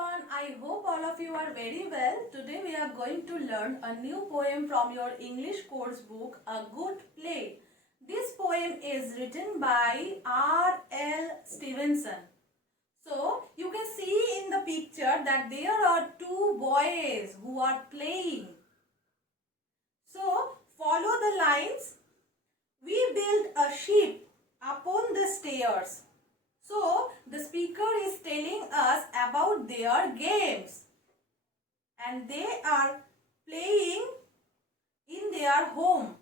everyone, I hope all of you are very well. Today we are going to learn a new poem from your English course book, A Good Play. This poem is written by R.L. Stevenson. So you can see in the picture that there are two boys who are playing. So follow the lines. We built a ship upon the stairs. So the speaker is telling us about their games and they are playing in their home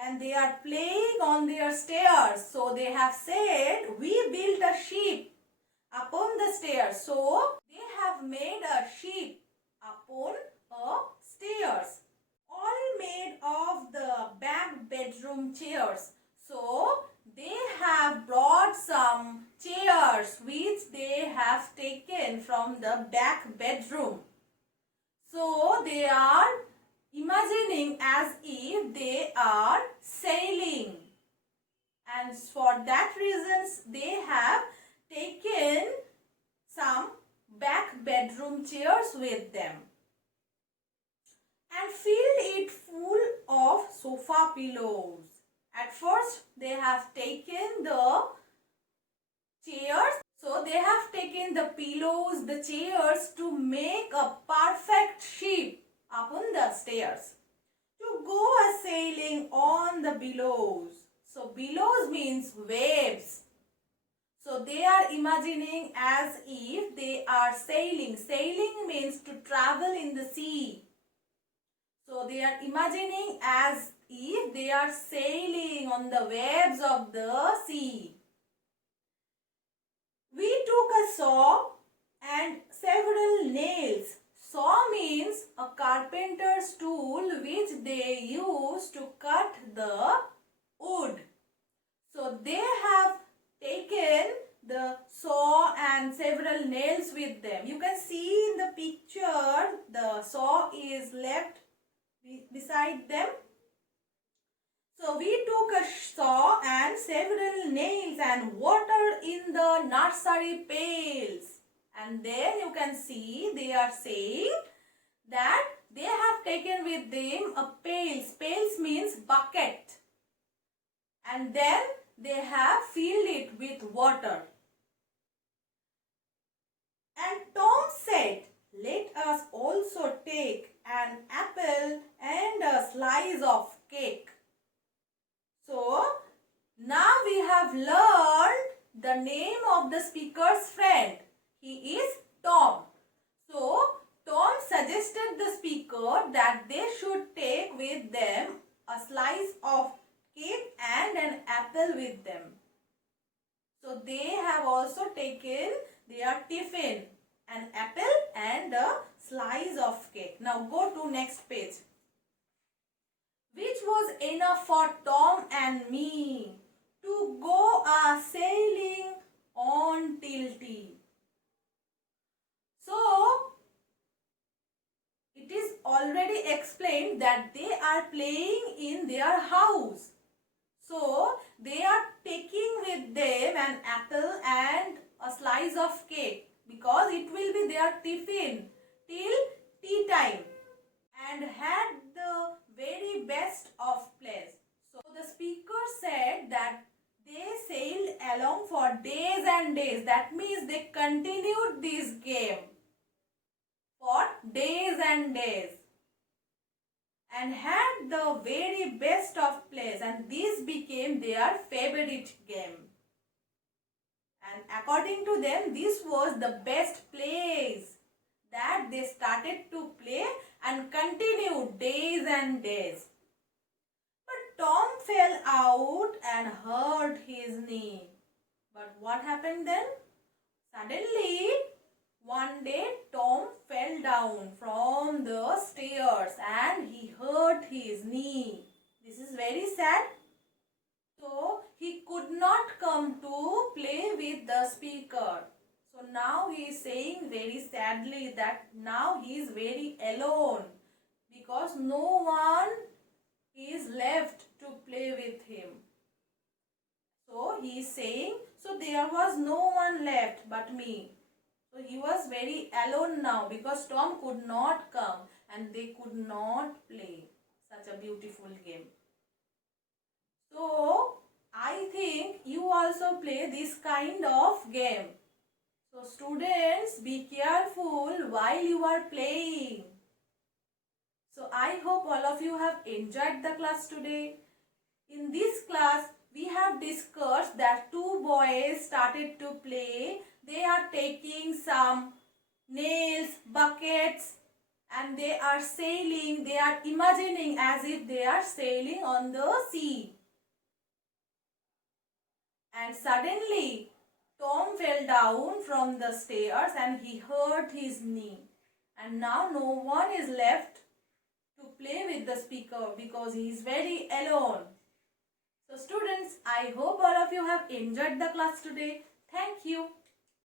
and they are playing on their stairs. So they have said we built a ship upon the stairs. So they have made a ship upon a stairs, all made of the back bedroom chairs. So they have brought some chairs which they have taken from the back bedroom. So they are imagining as if they are sailing, and for that reasons they have taken some back bedroom chairs with them and filled it full of sofa pillows. At first they have taken the chairs, so they have taken the pillows, the chairs to make a perfect ship upon the stairs to go a sailing on the billows. So billows means waves. So they are imagining as if they are sailing. Sailing means to travel in the sea. So they are imagining as if they are sailing on the waves of the sea. We took a saw and several nails. Saw means a carpenter's tool which they use to cut the wood. So they have taken the saw and several nails with them. You can see in the picture the saw is left beside them. So we took a saw and several nails and water in the nursery pails. And then you can see they are saying that they have taken with them a pails. Pails means bucket. And then they have filled it with water. And Tom said, "Let us also take an apple and a slice of cake." So now we have learned the name of the speaker's friend. He is Tom. So Tom suggested the speaker that they should take with them a slice of cake and an apple with them. So they have also taken their tiffin, an apple and a slice of cake. Now go to next page. Which was enough for Tom and me to go a sailing on till tea. So it is already explained that they are playing in their house. So they are taking with them an apple and a slice of cake because it will be their tiffin till tea time, and had the very best of place. So the speaker said that they sailed along for days and days. That means they continued this game for days and days and had the very best of place, and this became their favorite game. And according to them, this was the best place that they started to play and continued days and days. But Tom fell out and hurt his knee. But what happened then? Suddenly, one day Tom fell down from the stairs and he hurt his knee. This is very sad. So he could not come to play with the speaker. So now he is saying very sadly that now he is very alone because no one is left to play with him. So he is saying, so there was no one left but me. So he was very alone now because Tom could not come and they could not play such a beautiful game. So I think you also play this kind of game. So students, be careful while you are playing. So I hope all of you have enjoyed the class today. In this class, we have discussed that two boys started to play. They are taking some nails, buckets, and they are sailing. They are imagining as if they are sailing on the sea. And suddenly, Tom fell down from the stairs and he hurt his knee. And now no one is left to play with the speaker because he is very alone. So students, I hope all of you have enjoyed the class today. Thank you.